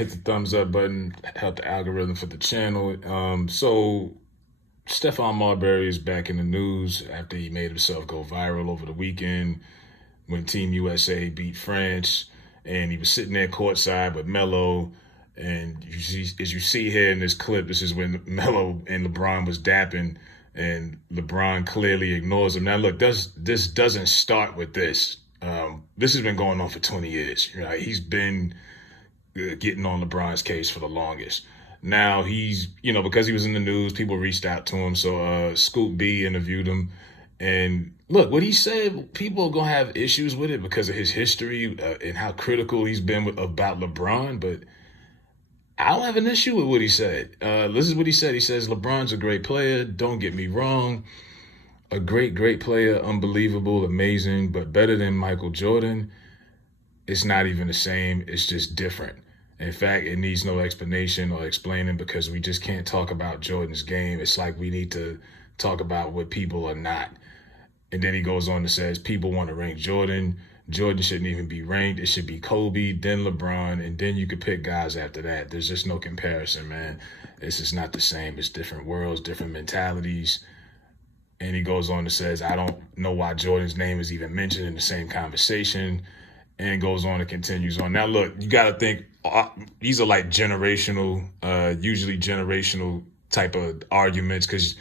Hit the thumbs up button, help the algorithm for the channel. So Stephon Marbury is back in the news after he made himself go viral over the weekend when Team USA beat France, and he was sitting there courtside with Melo. And as you see here in this clip, this is when Melo and LeBron was dapping, and LeBron clearly ignores him. Now, look, this doesn't start with this. This has been going on for 20 years. Right? He's been getting on LeBron's case for the longest. Now he's, because he was in the news, people reached out to him. So Scoop B interviewed him. And look, what he said, people are going to have issues with it because of his history and how critical he's been about LeBron. But I don't have an issue with what he said. This is what he said. He says, LeBron's a great player. Don't get me wrong. A great, great player. Unbelievable, amazing, but better than Michael Jordan. It's not even the same. It's just different. In fact, it needs no explanation or explaining because we just can't talk about Jordan's game. It's like we need to talk about what people are not. And then he goes on to says, people want to rank Jordan. Jordan shouldn't even be ranked. It should be Kobe, then LeBron, and then you could pick guys after that. There's just no comparison, man. It's just not the same. It's different worlds, different mentalities. And he goes on to says, I don't know why Jordan's name is even mentioned in the same conversation. And goes on and continues on. Now, look, you got to think these are like generational, usually generational type of arguments because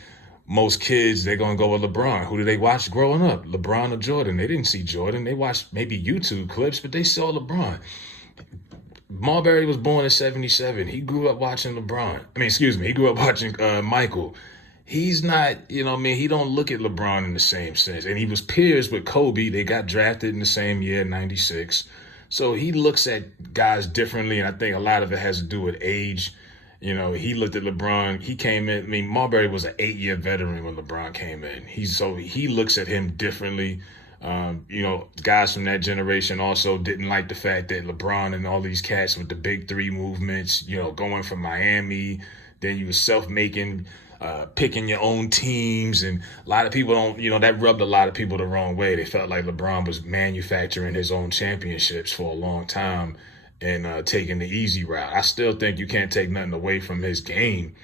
most kids, they're going to go with LeBron. Who do they watch growing up? LeBron or Jordan? They didn't see Jordan. They watched maybe YouTube clips, but they saw LeBron. Marbury was born in 77. He grew up watching LeBron. He grew up watching Michael. He's not, he don't look at LeBron in the same sense. And he was peers with Kobe. They got drafted in the same year, 96. So he looks at guys differently, and I think a lot of it has to do with age. He looked at LeBron. He came in. Marbury was an 8-year veteran when LeBron came in. He looks at him differently. Guys from that generation also didn't like the fact that LeBron and all these cats with the big three movements, going from Miami, then you were self-making, picking your own teams. And a lot of people that rubbed a lot of people the wrong way. They felt like LeBron was manufacturing his own championships for a long time and taking the easy route. I still think you can't take nothing away from his game,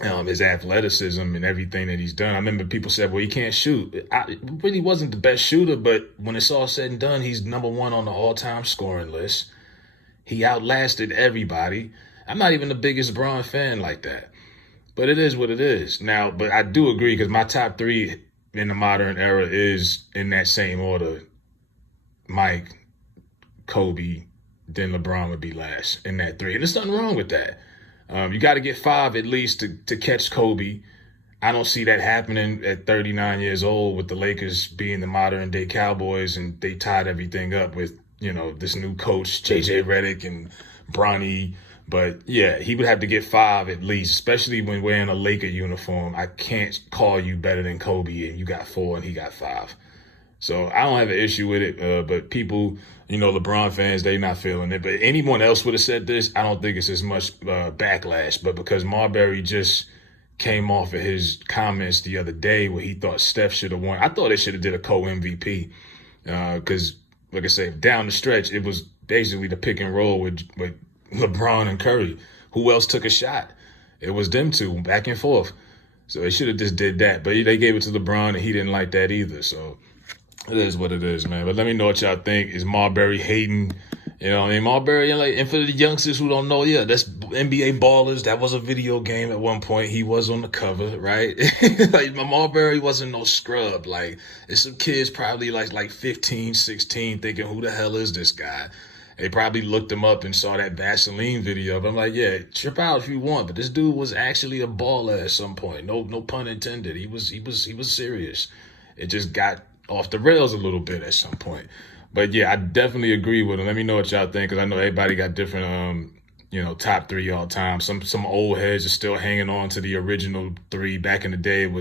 his athleticism and everything that he's done. I remember people said, well, he can't shoot. He really wasn't the best shooter, but when it's all said and done, he's number one on the all-time scoring list. He outlasted everybody. I'm not even the biggest Bron fan like that. But it is what it is. Now, but I do agree because my top three in the modern era is in that same order. Mike, Kobe, then LeBron would be last in that three. And there's nothing wrong with that. You got to get 5 at least to catch Kobe. I don't see that happening at 39 years old with the Lakers being the modern day Cowboys, and they tied everything up with, this new coach, JJ Redick and Bronny. But yeah, he would have to get 5 at least, especially when wearing a Laker uniform. I can't call you better than Kobe and you got 4 and he got 5. So I don't have an issue with it. But people, LeBron fans, they not feeling it. But anyone else would have said this, I don't think it's as much backlash. But because Marbury just came off of his comments the other day where he thought Steph should have won, I thought they should have did a co-MVP. Because, like I said, down the stretch, it was basically the pick and roll with LeBron and Curry. Who else took a shot? It was them two, back and forth. So they should have just did that. But they gave it to LeBron, and he didn't like that either. So it is what it is, man. But let me know what y'all think. Is Marbury hating? Marbury, and for the youngsters who don't know, yeah, that's NBA Ballers. That was a video game at one point. He was on the cover, right? Like, Marbury wasn't no scrub. Like, it's some kids probably like 15, 16 thinking, who the hell is this guy? They probably looked him up and saw that Vaseline video. But I'm like, yeah, trip out if you want. But this dude was actually a baller at some point. No pun intended. He was serious. It just got off the rails a little bit at some point. But yeah, I definitely agree with him. Let me know what y'all think, because I know everybody got different, top 3 all time. Some old heads are still hanging on to the original 3. Back in the day, it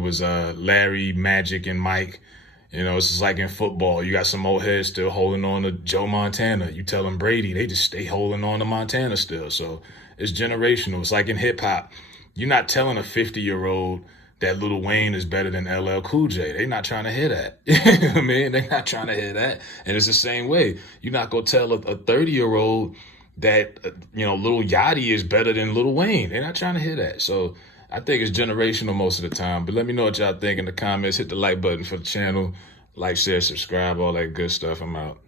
was Larry, Magic, and Mike. It's just like in football. You got some old heads still holding on to Joe Montana. You tell them Brady, they just stay holding on to Montana still. So it's generational. It's like in hip hop. You're not telling a 50-year-old that Lil Wayne is better than LL Cool J. They're not trying to hear that. You know what I mean? They're not trying to hear that. And it's the same way. You're not going to tell a 30-year-old that Lil Yachty is better than Lil Wayne. They're not trying to hear that. So I think it's generational most of the time. But let me know what y'all think in the comments. Hit the like button for the channel. Like, share, subscribe, all that good stuff. I'm out.